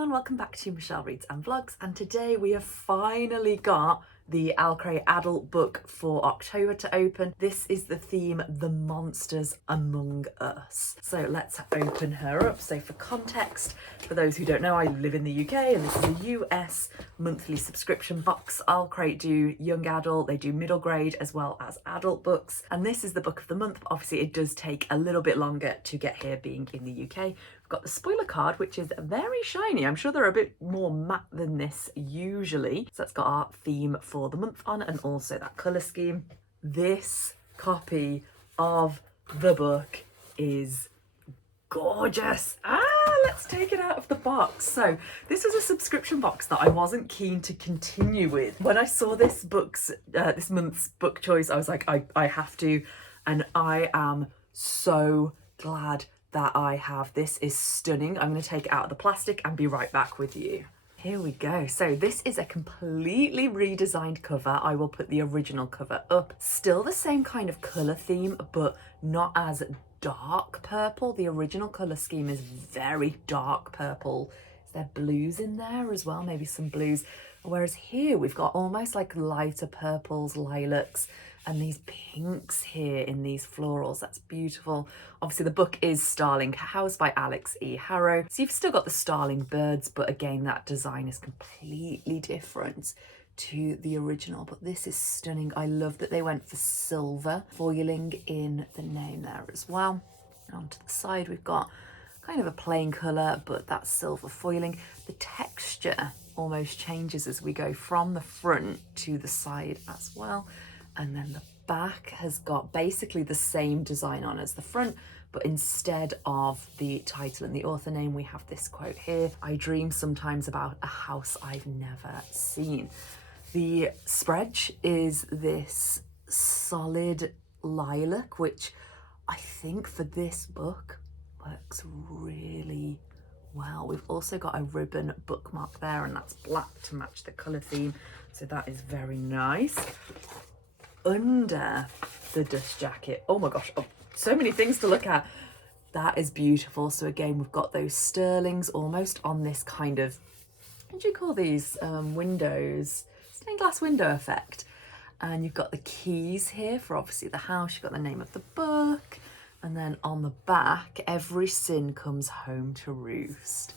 everyone, welcome back to Michelle Reads and Vlogs, and today we have finally got the Owlcrate adult book for October to open. This is the theme, The Monsters Among Us. So let's open her up. So for context, for those who don't know, I live in the UK and this is a US monthly subscription box. Owlcrate do young adult, they do middle grade as well as adult books. And this is the book of the month. Obviously it does take a little bit longer to get here being in the UK. Got the spoiler card, which is very shiny. I'm sure they're a bit more matte than this usually. So that's got our theme for the month on and also that colour scheme. This copy of the book is gorgeous. Let's take it out of the box. So this was a subscription box that I wasn't keen to continue with. When I saw this this month's book choice, I was like, I have to, and I am so glad that I have. This is stunning. I'm going to take it out of the plastic and be right back with you. Here we go. So this is a completely redesigned cover. I will put the original cover up. Still the same kind of colour theme, but not as dark purple. The original colour scheme is very dark purple. Is there blues in there as well? Maybe some blues. Whereas here we've got almost like lighter purples, lilacs, and these pinks here in these florals. That's beautiful. Obviously the book is Starling, housed by Alix Harrow. So you've still got the Starling birds, but again, that design is completely different to the original, but this is stunning. I love that they went for silver foiling in the name there as well. And onto the side, we've got kind of a plain colour, but that silver foiling. The texture almost changes as we go from the front to the side as well. And then the back has got basically the same design on as the front, but instead of the title and the author name, we have this quote here: I dream sometimes about a house I've never seen. The spread is this solid lilac, which I think for this book works really well. We've also got a ribbon bookmark there, and that's black to match the colour theme, so that is very nice. Under the dust jacket, oh my gosh, so many things to look at. That is beautiful. So again, we've got those Starlings almost on this kind of, what do you call these, windows, stained glass window effect. And you've got the keys here for obviously the house. You've got the name of the book, and then on the back, every sin comes home to roost.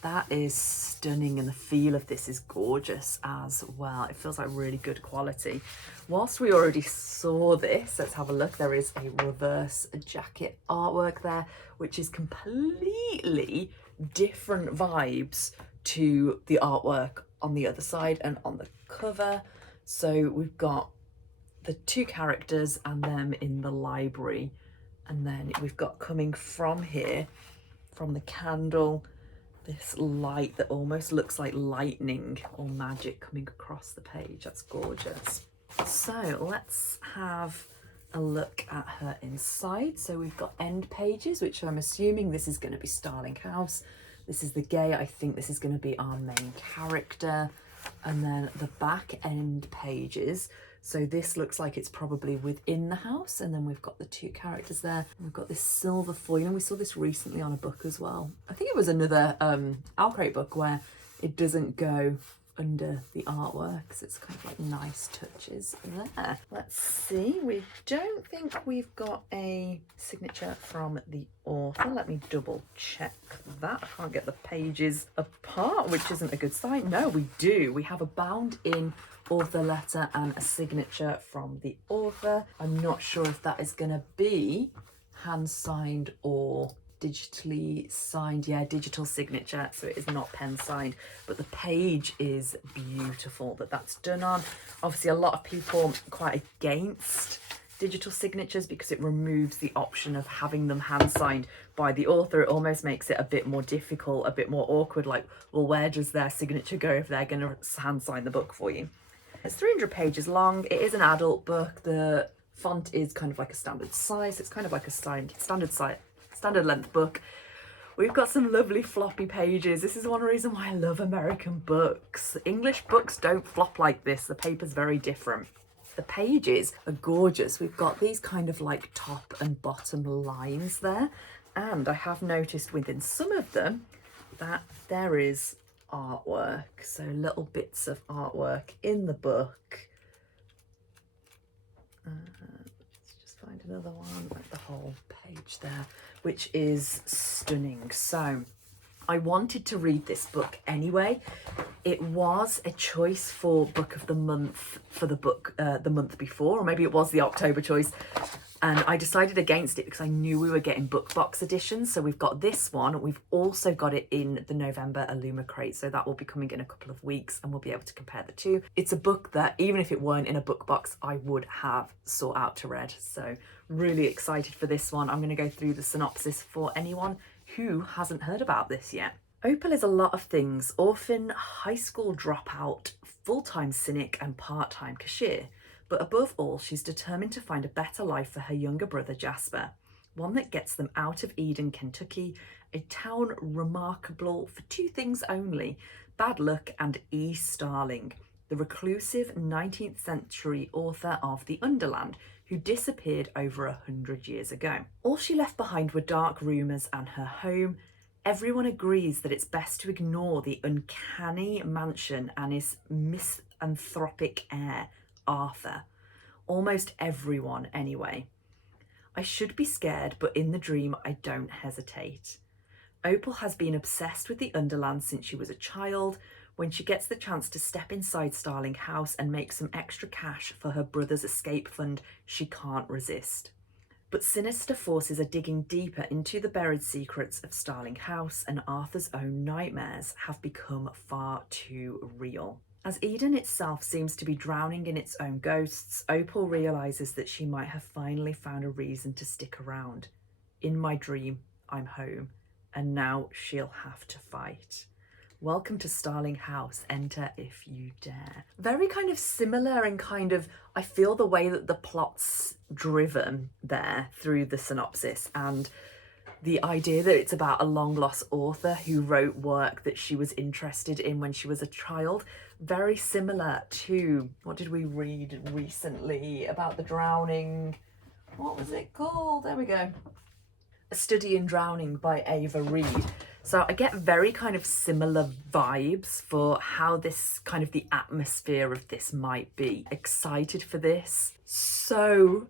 That is stunning, and the feel of this is gorgeous as well. It feels like really good quality. Whilst we already saw this, let's have a look. There is a reverse jacket artwork there, which is completely different vibes to the artwork on the other side and on the cover. So we've got the two characters and them in the library, and then we've got coming from here, from the candle, this light that almost looks like lightning or magic coming across the page. That's gorgeous. So let's have a look at her inside. So we've got end pages, which I'm assuming this is going to be Starling House. This is the gay. I think this is going to be our main character. And then the back end pages. So this looks like it's probably within the house, and then we've got the two characters there. We've got this silver foiling. We saw this recently on a book as well. I think it was another Owlcrate book where it doesn't go under the artwork, so it's kind of like nice touches there. Let's see, we don't think we've got a signature from the author. Let me double check that. I can't get the pages apart, which isn't a good sign. No, we do. We have a bound in author letter and a signature from the author. I'm not sure if that is going to be hand signed or digitally signed. Yeah, digital signature, so it is not pen signed, but the page is beautiful that's done on. Obviously a lot of people quite against digital signatures because it removes the option of having them hand signed by the author. It almost makes it a bit more difficult, a bit more awkward, like, well, where does their signature go if they're going to hand sign the book for you? It's 300 pages long. It is an adult book. The font is kind of like a standard size. It's kind of like a standard length book. We've got some lovely floppy pages. This is one reason why I love American books. English books don't flop like this. The paper's very different. The pages are gorgeous. We've got these kind of like top and bottom lines there. And I have noticed within some of them that there is artwork. So little bits of artwork in the book. Let's just find another one, like the whole page there, which is stunning. So I wanted to read this book anyway. It was a choice for book of the month for the book the month before, or maybe it was the October choice. And I decided against it because I knew we were getting book box editions. So we've got this one. We've also got it in the November Owlcrate. So that will be coming in a couple of weeks and we'll be able to compare the two. It's a book that even if it weren't in a book box, I would have sought out to read. So really excited for this one. I'm going to go through the synopsis for anyone who hasn't heard about this yet. Opal is a lot of things: orphan, high school dropout, full-time cynic and part-time cashier. But above all, she's determined to find a better life for her younger brother Jasper, one that gets them out of Eden, Kentucky, a town remarkable for two things only: bad luck and E. Starling, the reclusive 19th century author of The Underland, who disappeared over 100 years ago. All she left behind were dark rumours and her home. Everyone agrees that it's best to ignore the uncanny mansion and his misanthropic heir, Arthur. Almost everyone, anyway. I should be scared, but in the dream I don't hesitate. Opal has been obsessed with the Underland since she was a child. When she gets the chance to step inside Starling House and make some extra cash for her brother's escape fund, she can't resist. But sinister forces are digging deeper into the buried secrets of Starling House, and Arthur's own nightmares have become far too real. As Eden itself seems to be drowning in its own ghosts, Opal realises that she might have finally found a reason to stick around. In my dream, I'm home, and now she'll have to fight. Welcome to Starling House, enter if you dare. Very kind of similar and kind of, I feel the way that the plot's driven there through the synopsis, and the idea that it's about a long lost author who wrote work that she was interested in when she was a child. Very similar to, what did we read recently about the drowning? What was it called? There we go. A Study in Drowning by Ava Reid. So I get very kind of similar vibes for how this kind of the atmosphere of this might be. Excited for this. So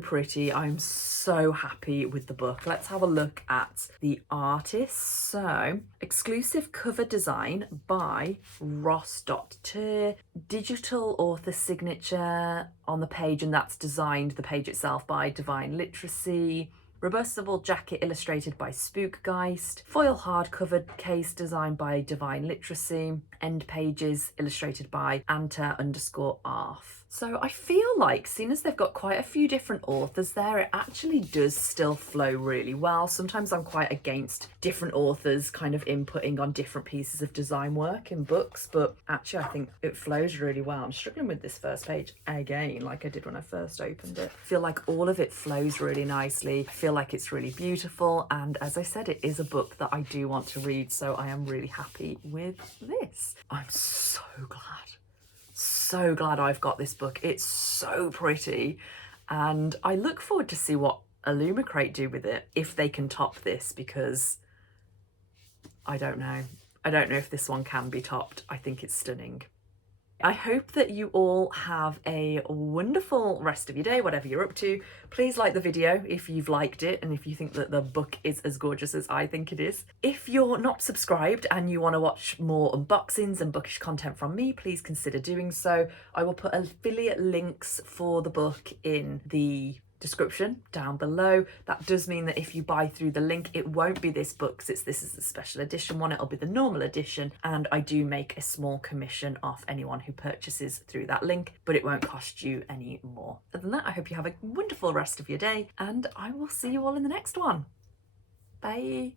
pretty. I'm so happy with the book. Let's have a look at the artist. So, exclusive cover design by Ross.Ter. Digital author signature on the page, and that's designed, the page itself, by Divine Literacy. Reversible jacket illustrated by Spookgeist. Foil hardcover case designed by Divine Literacy. End pages illustrated by Anta_Arf. So I feel like, seeing as they've got quite a few different authors there, it actually does still flow really well. Sometimes I'm quite against different authors kind of inputting on different pieces of design work in books, but actually I think it flows really well. I'm struggling with this first page again, like I did when I first opened it. I feel like all of it flows really nicely. I feel like it's really beautiful, and as I said, it is a book that I do want to read, so I am really happy with this. I'm so glad I've got this book. It's so pretty, and I look forward to see what Owlcrate do with it, if they can top this, because I don't know if this one can be topped. I think it's stunning. I hope that you all have a wonderful rest of your day, whatever you're up to. Please like the video if you've liked it and if you think that the book is as gorgeous as I think it is. If you're not subscribed and you want to watch more unboxings and bookish content from me, please consider doing so. I will put affiliate links for the book in the description down below. That does mean that if you buy through the link, it won't be this book, because this is the special edition one. It'll be the normal edition, and I do make a small commission off anyone who purchases through that link, but it won't cost you any more. Other than that, I hope you have a wonderful rest of your day, and I will see you all in the next one. Bye.